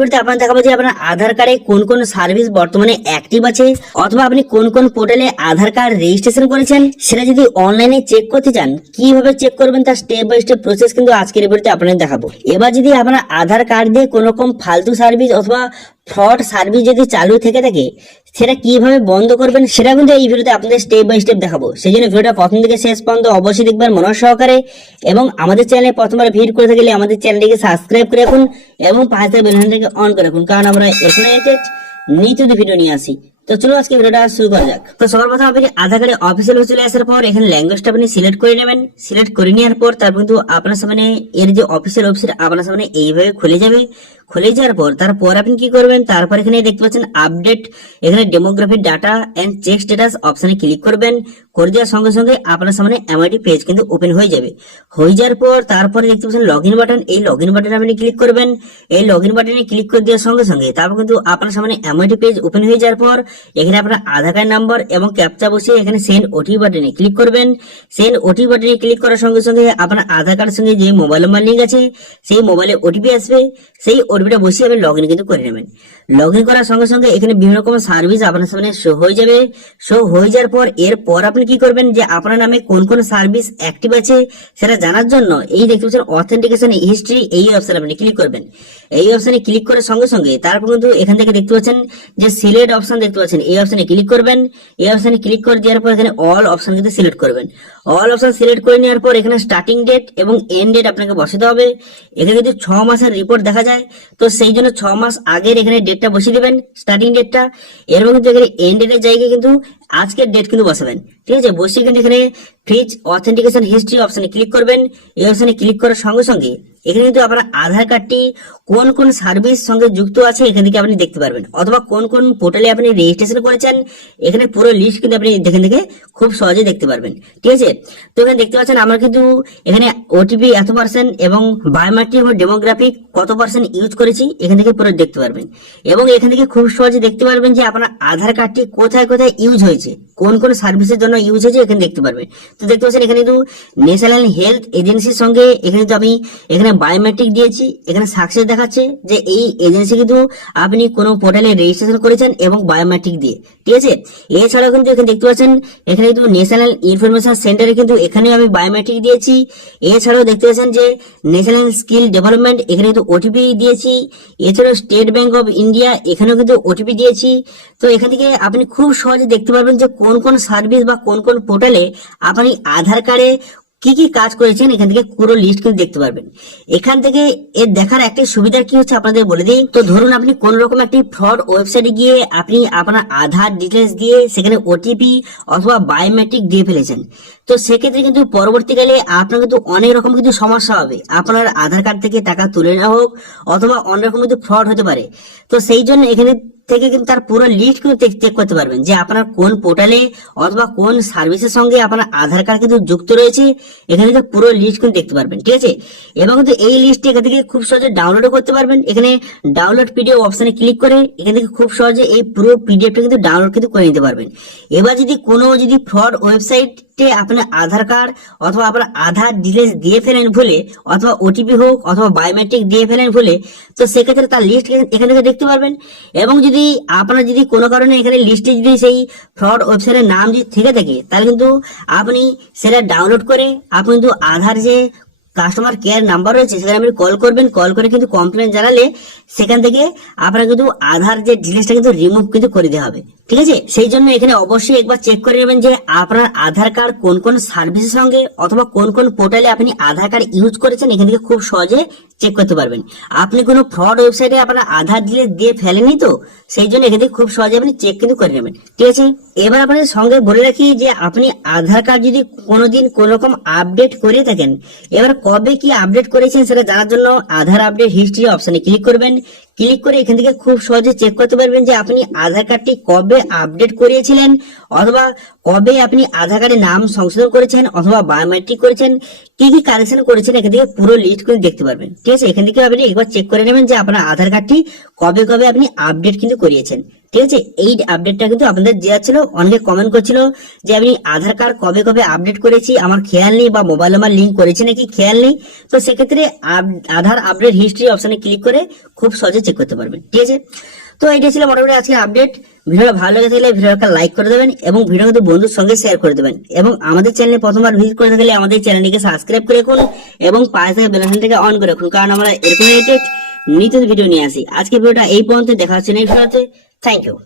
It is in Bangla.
ভিডিওতে আপনার দেখাবো যে আপনার আধার কার্ডে কোন কোন সার্ভিস বর্তমানে অ্যাক্টিভ আছে, অথবা আপনি কোন কোন পোর্টালে আধার কার্ড রেজিস্ট্রেশন করেছেন, সেটা যদি অনলাইনে চেক করতে চান, কীভাবে চেক করবেন তার স্টেপ বাই স্টেপ প্রসেস কিন্তু আজকের ভিডিওতে আপনাদের দেখাবো। এবার যদি আপনার আধার কার্ড দিয়ে কোনো রকম ফালতু সার্ভিস অথবা ফ্রড সার্ভিস যদি চালু থেকে থাকে, সেটা কীভাবে বন্ধ করবেন সেটা কিন্তু এই ভিডিওতে আপনাদের স্টেপ বাই স্টেপ দেখাবো। সেই জন্য ভিডিওটা প্রথম থেকে শেষ পর্যন্ত অবশ্যই দেখবেন মনোজ সহকারে এবং আমাদের চ্যানেলে প্রথমবার ভিড় করে থাকলে আমাদের চ্যানেলটিকে সাবস্ক্রাইব করে রাখুন এবং পাশে বেলহানটাকে অন করে রাখুন। কারণ আমরা এখানে নিত্য ভিডিও নিয়ে আসি তো চলো আজকে ভিডিওটা শুরু করা যাক। তো সবার প্রথম আপনি আধার কার্ডে অফিসিয়াল চলে আসার পর এখানে ল্যাঙ্গুয়েজটা আপনি সিলেক্ট করে নেবেন। সিলেক্ট করে নেওয়ার পর তারপর কিন্তু আপনার সামনে এর যে অফিসিয়াল ওয়েবসাইট আপনার সামনে এইভাবে খুলে যাবে। খুলে যাওয়ার পর তারপর আপনি কি করবেন? তারপর এখানে দেখতে পাচ্ছেন আপডেট এখানে demography data and check status অপশনে ক্লিক করবেন। করে দেওয়ার সঙ্গে সঙ্গে আপনার সামনে এমআইটি পেজ কিন্তু ওপেন হয়ে যাবে। হয়ে যাওয়ার পর তারপরে দেখতে পাচ্ছেন লগ ইন বাটন এই লগ ইন বাটনে আপনি ক্লিক করবেন। এই লগ ইন বাটনে ক্লিক করে দেওয়ার সঙ্গে সঙ্গে তারপর কিন্তু আপনার সামনে এমআইটি পেজ ওপেন হয়ে যাওয়ার পর এখানে আপনার আধার কার্ড নাম্বার এবং ক্যাপচা বসিয়ে এখানে সেন্ড ওটি বাটনে ক্লিক করবেন। সেন্ড ওটি বাটনে ক্লিক করার সঙ্গে সঙ্গে আপনার আধার কার্ডের সঙ্গে যে মোবাইল নাম্বার লিঙ্ক আছে, সেই মোবাইলে ওটিপি আসবে। সেই ওটিপিটা বসিয়ে আপনি লগ ইন কিন্তু করে নেবেন। লগ ইন করার সঙ্গে সঙ্গে এখানে বিভিন্ন রকম সার্ভিস আপনার সামনে শো হয়ে যাবে। শো হয়ে যাওয়ার পর এরপর আপনি কি করবেন যে আপনার নামে কোন কোন সার্ভিস অ্যাক্টিভ আছে সেটা জানার জন্য এই দেখতে পাচ্ছেন অথেন্টিকেশন হিস্ট্রি এই অপশন আপনি ক্লিক করবেন। এই অপশনে ক্লিক করার সঙ্গে সঙ্গে তারপর কিন্তু এখান থেকে দেখতে পাচ্ছেন যে সিলেক্ট অপশন দেখতে পাচ্ছেন। এই অপশনে ক্লিক করবেন। এই অপশনে ক্লিক করে দেওয়ার পর এখানে অল অপশন কিন্তু সিলেক্ট করবেন। অল অপশন সিলেক্ট করে নেওয়ার পর এখানে স্টার্টিং ডেট এবং এন্ড ডেট আপনাকে বসাতে হবে। এখানে কিন্তু ছ মাসের রিপোর্ট দেখা যায়, তো সেই জন্য ছ মাস আগের এখানে ডেটটা বসিয়ে দেবেন স্টার্টিং ডেটটা এরপর কিন্তু এখানে এন্ড ডেটের জায়গায় কিন্তু আজকের ডেট কিন্তু বসাবেন। ঠিক আছে? বসিয়ে কিন্তু এখানে ফ্রিজ অথেন্টিকেশন হিস্ট্রি অপশনে ক্লিক করবেন। এই অপশনে ক্লিক করার সঙ্গে সঙ্গে এখানে কিন্তু আপনার আধার কার্ডটি কোন কোন সার্ভিস সঙ্গে যুক্ত আছে এখান থেকে আপনি দেখতে পারবেন। অথবা কোন কোন পোর্টালে আপনি রেজিস্ট্রেশন করেছেন এখানে পুরো লিস্ট কিন্তু আপনি এখান থেকে খুব সহজে দেখতে পারবেন। ঠিক আছে? তো এখানে দেখতে পাচ্ছেন আমরা কিন্তু এখানে ওটিপি এত পার্সেন্ট এবং বায়োমেট্রিক এবং ডেমোগ্রাফিক কত পার্সেন্ট ইউজ করেছি, এখান থেকে পুরো দেখতে পারবেন। এবং এখান থেকে খুব সহজে দেখতে পারবেন যে আপনার আধার কার্ডটি কোথায় কোথায় ইউজ হয়েছে, কোন কোন সার্ভিসের জন্য ইউজ হয়েছে এখানে দেখতে পারবেন। তো দেখতে পাচ্ছেন এখানে কিন্তু ন্যাশনাল হেলথ এজেন্সির সঙ্গে এখানে তো আমি এখানে বায়োমেট্রিক দিয়েছি, এখানে সাকসেস দেখাচ্ছে যে এই এজেন্সি কিন্তু আপনি কোনো পোর্টালে রেজিস্ট্রেশন করেছেন এবং বায়োমেট্রিক দিয়ে, ঠিক আছে? এছাড়াও কিন্তু এখানে দেখতে পাচ্ছেন, এখানে কিন্তু ন্যাশনাল ইনফরমেশন সেন্টারে কিন্তু এখানে আমি বায়োমেট্রিক দিয়েছি। এছাড়াও দেখতে পাচ্ছেন যে ন্যাশনাল স্কিল ডেভেলপমেন্ট এখানে কিন্তু ওটিপি দিয়েছি। এছাড়াও স্টেট ব্যাংক অফ ইন্ডিয়া এখানেও কিন্তু ওটিপি দিয়েছি। তো এখান থেকে আপনি খুব সহজে দেখতে পারবেন যে কোন কোন সার্ভিস বা কোন কোন পোর্টালে আপনি আধার কার্ডে কি কি কাজ করেছেন, এখান থেকে পুরো লিস্ট কিন্তু দেখতে পারবেন। এখান থেকে এর দেখার একটি সুবিধা কি হচ্ছে আপনাদের বলে দিই। তো ধরুন আপনি কোন রকম একটি ফ্রড ওয়েবসাইটে গিয়ে আপনি আপনার আধার ডিটেলস দিয়ে সেখানে ওটিপি অথবা বায়োমেট্রিক দিয়ে ফেলেছেন। তো সেক্ষেত্রে কিন্তু পরবর্তীকালে আপনার কিন্তু অনেক রকম কিন্তু সমস্যা হবে। আপনার আধার কার্ড থেকে টাকা তুলে নেওয়া হোক অথবা অনেক রকম কিন্তু ফ্রড হতে পারে। তো সেই জন্য এখানে থেকে কিন্তু তার পুরো লিস্ট কিন্তু চেক করতে পারবেন যে আপনার কোন পোর্টালে অথবা কোন সার্ভিসের সঙ্গে আপনার আধার কার্ড কিন্তু যুক্ত রয়েছে। এখানে কিন্তু পুরো লিস্ট কিন্তু দেখতে পারবেন, ঠিক আছে? এবং কিন্তু এই লিস্ট এখান থেকে খুব সহজে ডাউনলোডও করতে পারবেন। এখানে ডাউনলোড পিডিএফ অপশনে ক্লিক করে এখান থেকে খুব সহজে এই পুরো পিডিএফটা কিন্তু ডাউনলোড কিন্তু করে নিতে পারবেন। এবার যদি কোনো যদি ফ্রড ওয়েবসাইট আপনার আধার কার্ড অথবা আপনার আধার ডিটেলস দিয়ে ফেলেন ভুলে অথবা ওটিপি হোক অথবা বায়োমেট্রিক দিয়ে ফেলেন ভুলে, তো সেক্ষেত্রে তার লিস্ট এখান দেখতে পারবেন। এবং যদি আপনার যদি কোনো কারণে এখানে লিস্টে যদি সেই ফ্রড ওয়েবসাইটের নাম যদি থেকে থাকে, তাহলে কিন্তু আপনি সেটা ডাউনলোড করে আপনি কিন্তু আধার যে কাস্টমার কেয়ার নাম্বার রয়েছে, সেখানে আপনি কল করবেন। কল করে কিন্তু কমপ্লেন জানালে সেখান থেকে আপনার কিন্তু আধার যে ডিটেলসটা কিন্তু রিমুভ কিন্তু করে দেওয়া হবে। ঠিক আছে? সেই জন্য এখানে অবশ্যই একবার চেক করে নেবেন যে আপনার আধার কার্ড কোন কোন সার্ভিসের সঙ্গে অথবা কোন কোন পোর্টালে আপনি আধার কার্ড ইউজ করেছেন, এখান থেকে খুব সহজে চেক করতে পারবেন। আপনি কোনো ফ্রড ওয়েবসাইটে আপনার আধার দিলে দিয়ে ফেলেনি তো, সেই জন্য এখান থেকে খুব সহজে আপনি চেক কিন্তু করে নেবেন। ঠিক আছে? এবার আপনাদের সঙ্গে বলে রাখি যে আপনি আধার কার্ড যদি কোনোদিন কোন রকম আপডেট করে থাকেন, এবার কবে কি আপডেট করেছেন সেটা জানার জন্য আধার আপডেট হিস্ট্রি অপশানে ক্লিক করবেন। ক্লিক করে এখান থেকে খুব সহজে চেক করতে পারবেন যে আপনি আধার কার্ডটি কবে আপডেট করিয়েছিলেন অথবা কবে আপনি আধার কার্ডে নাম সংশোধন করেছেন অথবা বায়োমেট্রিক করেছেন, কি কি কারেকশন করেছেন, এখান থেকে পুরো লিস্ট করে দেখতে পারবেন। ঠিক আছে? এখান থেকে আপনি একবার চেক করে নেবেন যে আপনার আধার কার্ডটি কবে কবে আপনি আপডেট কিন্তু করিয়েছেন। ঠিক আছে? এই আপডেটটা কিন্তু আপনাদের দেওয়া ছিল, অনেকে কমেন্ট করছিল যে আমি আধার কার্ড কবে কবে আপডেট করেছি, আমার খেয়াল নেই বা মোবাইল নাম্বার লিঙ্ক করেছি নাকি খেয়াল নেই। তো সেক্ষেত্রে আধার আপডেট হিস্ট্রি অপশনে ক্লিক করে খুব সহজে চেক করতে পারবেন, ঠিক আছে? তো এইটা ছিল মোটামুটি আজকে আপডেট ভিডিওটা ভালো লেগে থাকলে ভিডিওটা লাইক করে দেবেন এবং ভিডিও কিন্তু বন্ধুর সঙ্গে শেয়ার করে দেবেন এবং আমাদের চ্যানেলে প্রথমবার ভিজিট করে থাকলে আমাদের চ্যানেলটিকে সাবস্ক্রাইব করে রাখুন এবং পাশে থেকে বেলাইকনটাকে অন করে রাখুন, কারণ আমরা এরকম রিলেটেড নিত্য ভিডিও নিয়ে আসি। আজকে ভিডিওটা এই পর্যন্ত দেখা হচ্ছে নেক্সট ভিডিওতে Thank you.